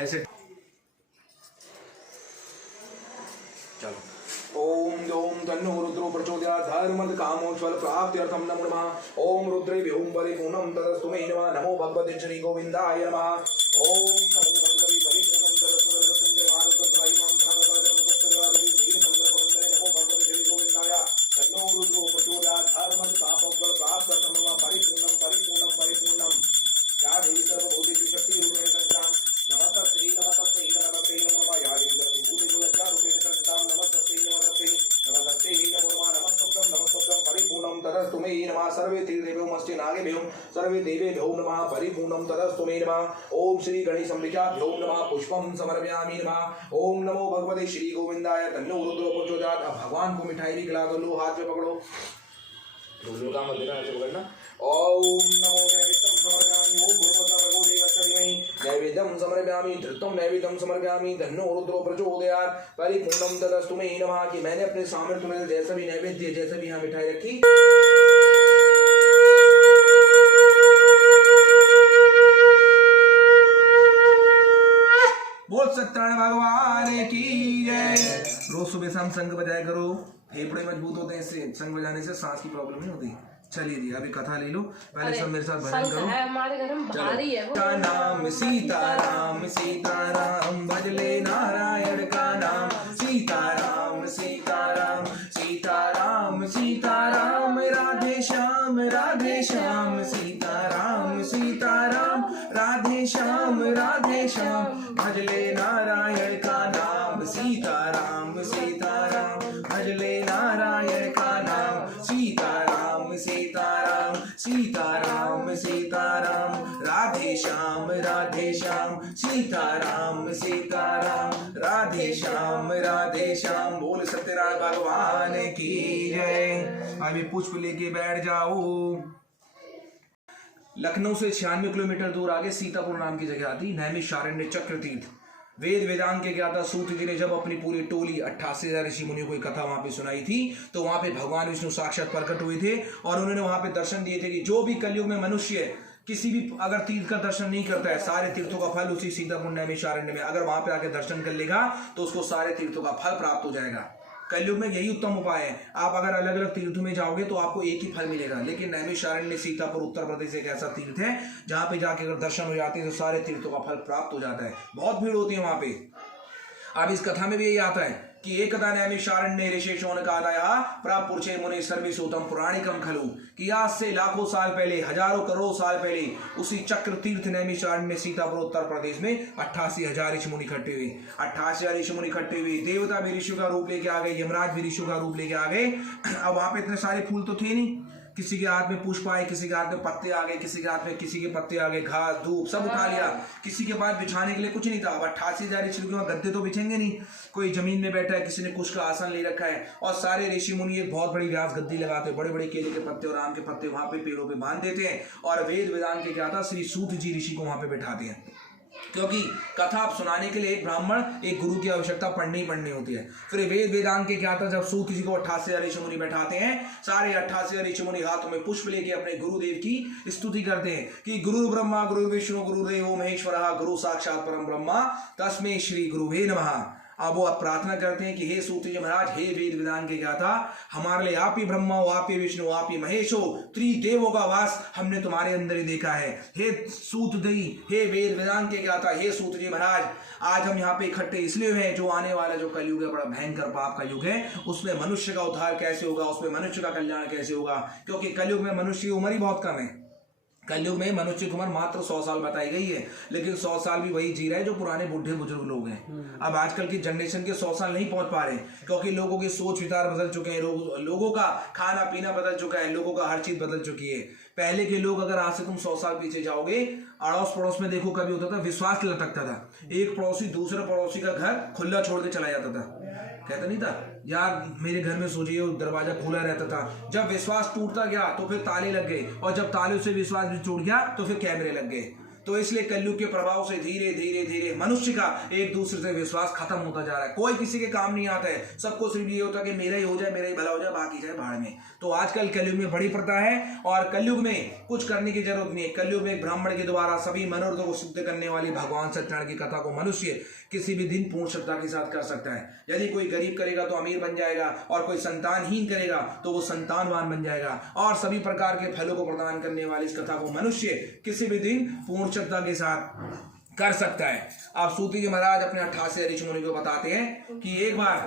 ऐसे चलो। ओम ओम तन्नो रुद्रो प्रचोदयात् धर्मद कामोज्ज्वल प्राप्त्यर्थं नमो नमः। ओम रुद्रे व्योम परिपूर्णं तदस्तु मे नमः। नमो भगवते श्री गोविंदाय नमः। ओम नमो भगवते परिपूर्णं तदस्तु संजय मारुतत्राय नाम भागवता जगतस्तुवारि श्रीचंद्रवंदने नमो भगवते श्री गोविंदाय। तन्नो रुद्रो प्रचोदयात् धर्मद कामोज्ज्वल प्राप्त्यर्थं नमः। परिपूर्णं परिपूर्णं परिपूर्णं या देवी सर्वभूतेषु शक्तिरूपेण संस्थिता नमस्तस्यै नमस्तस्यै नमस्तस्यै नमो नमः। या देवी सर्वभूतेषु लज्जारूपेण संस्थिता नमस्तस्यै नमस्तस्यै नमस्तस्यै नमो नमः। नमस्तुभ्यं नमस्तुभ्यं परिपूर्णं तदस्तु मे नमः। सर्वे तीर्थेभ्यो मस्ति नागेभ्यो सर्वे देवेभ्यो नमः। परिपूर्णं तदस्तु मे नमः। ओम श्री गणेशंबिकाभ्यो नमः। पुष्पं समर्पयामि नमः। ओम नमो भगवते श्री गोविंदाय। तन्नो रुद्रो प्रचोदयात्। अब भगवान को मिठाई भी खिला दो, लो हाथ में पकड़ो, दूसरों का मत देना, ऐसे पकड़ना। ओम नमो नैवेद्यं समर्पयामि। ओम भूर्भुवः भर्गो देवस्य धीमहि नैवेद्यं समर्पयामि। धृतं नैवेद्यं समर्पयामि। तन्नो रुद्रो प्रचोदयात्। परिपूर्णं तदस्तु मे नमः। कि मैंने अपने सामर्थ्य में जैसा भी नैवेद्य, जैसे भी यहाँ मिठाई रखी, बोल सत्यनारायण भगवान की जय। रोज सुबह शाम शंख बजाया करो, फेफड़े मजबूत होते हैं इससे, शंख बजाने से सांस की प्रॉब्लम नहीं होती। चलिए जी, अभी कथा ले लो, पहले सब मेरे साथ भजन करो। हमारे घर में भारी है। का नाम सीताराम सीताराम, भजले नारायण का नाम सीताराम सीताराम सीताराम सीताराम, राधे श्याम सीताराम सीताराम, राधे श्याम भजले नारायण का नाम सीताराम सीताराम, भजले नारायण का नाम सीताराम सीताराम सीताराम सीताराम, राधे श्याम सीताराम सीताराम, राधे श्याम। बोल सत्यनारायण भगवान की जय। अभी पुष्प लेके बैठ जाओ। लखनऊ से 96 किलोमीटर दूर आगे सीतापुर नाम की जगह आती, नैमिषारण्य चक्र तीर्थ। वेद वेदांत के ज्ञाता सूत जी ने जब अपनी पूरी टोली 88,000 ऋषि मुनियों को कथा वहां पे सुनाई थी, तो वहां पे भगवान विष्णु साक्षात प्रकट हुए थे और उन्होंने वहां पे दर्शन दिए थे कि जो भी कलयुग में मनुष्य किसी भी अगर तीर्थ का दर्शन नहीं करता है, सारे तीर्थों का फल उसी सीतापुर नैमिषारण्य में अगर वहां पे आके दर्शन कर लेगा तो उसको सारे तीर्थों का फल प्राप्त हो जाएगा। कलयुग में यही उत्तम उपाय है। आप अगर अलग अलग तीर्थों में जाओगे तो आपको एक ही फल मिलेगा, लेकिन नैमिषारण्य सीतापुर उत्तर प्रदेश एक ऐसा तीर्थ है जहां पे जाके अगर दर्शन हो जाते हैं तो सारे तीर्थों का फल प्राप्त हो जाता है। बहुत भीड़ होती है वहां पे। अब इस कथा में भी यही आता है कि एकदा नैमिषारण्ये ऋषिशो ने कहा प्रापुरुषे मुनि सर्वसूतम पुराणिकम खलु, कि आज से लाखों साल पहले, हजारों करोड़ साल पहले उसी चक्र तीर्थ नैमिषारण्य में सीतापुर उत्तर प्रदेश में 88,000 ऋषि मुनि इकट्ठे हुए। 88,000 ऋषि मुनि इकट्ठे हुए। देवता भी ऋषियों का रूप लेके आ गए, यमराज भी ऋषियों का रूप लेके आ गए। अब वहां पे इतने सारे फूल तो थे नहीं, किसी के हाथ में पुष्प आए, किसी के हाथ में पत्ते आ गए, किसी के हाथ में किसी के पत्ते आ गए, घास धूप सब उठा लिया। किसी के पास बिछाने के लिए कुछ नहीं था। अब 88,000 ऋषि के गद्दे तो बिछेंगे नहीं, कोई जमीन में बैठा है, किसी ने कुछ का आसन ले रखा है, और सारे ऋषि मुनि एक बहुत बड़ी व्यास गद्दी लगाते, बड़े बड़े केले के पत्ते और आम के पत्ते वहां पे पेड़ों पे बांध देते हैं और वेद वेदांत के क्या था श्री सूत जी ऋषि को वहां पे बैठाते हैं। क्योंकि कथा आप सुनाने के लिए एक ब्राह्मण, एक गुरु की आवश्यकता पढ़नी होती है। फिर वेद वेदांत के क्या था, जब सूत जी को 88,000 ऋषि मुनि बैठाते हैं, सारे 88,000 ऋषि मुनि हाथों में पुष्प लेके अपने गुरुदेव की स्तुति करते हैं कि गुरु ब्रह्मा गुरु विष्णु गुरुदेवो महेश्वरः गुरु साक्षात परम ब्रह्मा तस्मै श्री गुरुवे नमः। अब वो प्रार्थना करते हैं कि हे सूत जी महाराज, हे वेद वेदांत के ज्ञाता, हमारे लिए आप ही ब्रह्मा हो, आप ही विष्णु, आप ही महेश हो, त्रिदेवों का वास हमने तुम्हारे अंदर ही देखा है। हे सूत जी, हे वेद वेदांत के ज्ञाता, हे सूत जी महाराज, आज हम यहाँ पे इकट्ठे इसलिए हुए हैं, जो आने वाला जो कलयुग है, बड़ा भयंकर पाप का युग है, उसमें मनुष्य का उद्धार कैसे होगा, उसमें मनुष्य का कल्याण कैसे होगा। क्योंकि कलयुग में मनुष्य की उम्र ही बहुत कम है। कलयुग में मनुष्य की उम्र मात्र 100 साल बताई गई है, लेकिन 100 साल भी वही जी रहे हैं जो पुराने बुढ़े बुजुर्ग लोग हैं। अब आजकल की जनरेशन के 100 साल नहीं पहुंच पा रहे, क्योंकि लोगों के सोच विचार बदल चुके हैं, लोगों का खाना पीना बदल चुका है, लोगों का हर चीज बदल चुकी है। पहले के लोग, अगर आज से तुम 100 साल पीछे जाओगे, अड़ोस पड़ोस में देखो कभी होता था विश्वास लटकता था, एक पड़ोसी दूसरे पड़ोसी का घर खुला छोड़ के चला जाता था, कहता नहीं था यार मेरे घर में सोचिए दरवाजा खुला रहता था। जब विश्वास टूटता गया तो फिर ताले लग गए, और जब ताले से विश्वास भी टूट गया तो फिर कैमरे लग गए। तो इसलिए कलयुग के प्रभाव से धीरे धीरे धीरे मनुष्य का एक दूसरे से विश्वास खत्म होता जा रहा है। कोई किसी के काम नहीं आता है, सबको सिर्फ ये होता है कि मेरा ही हो जाए, मेरा ही भला हो जाए, बाकी जाए भाड़ में। तो आजकल कलयुग में बड़ी प्रथा है और कलयुग में कुछ करने की जरूरत नहीं है। कलयुग में एक ब्राह्मण के द्वारा सभी मनोरथों को सिद्ध करने वाली भगवान सत्यनारायण की कथा को मनुष्य किसी भी दिन पूर्ण श्रद्धा के साथ कर सकता है। यदि कोई गरीब करेगा तो अमीर बन जाएगा और कोई संतानहीन करेगा तो वो संतानवान बन जाएगा और सभी प्रकार के फलों को प्रदान करने वाली इस कथा को मनुष्य किसी भी दिन पूर्ण श्रद्धा के साथ कर सकता है। अब सूती जी महाराज अपने 88 ऋषि मुनि को बताते हैं कि एक बार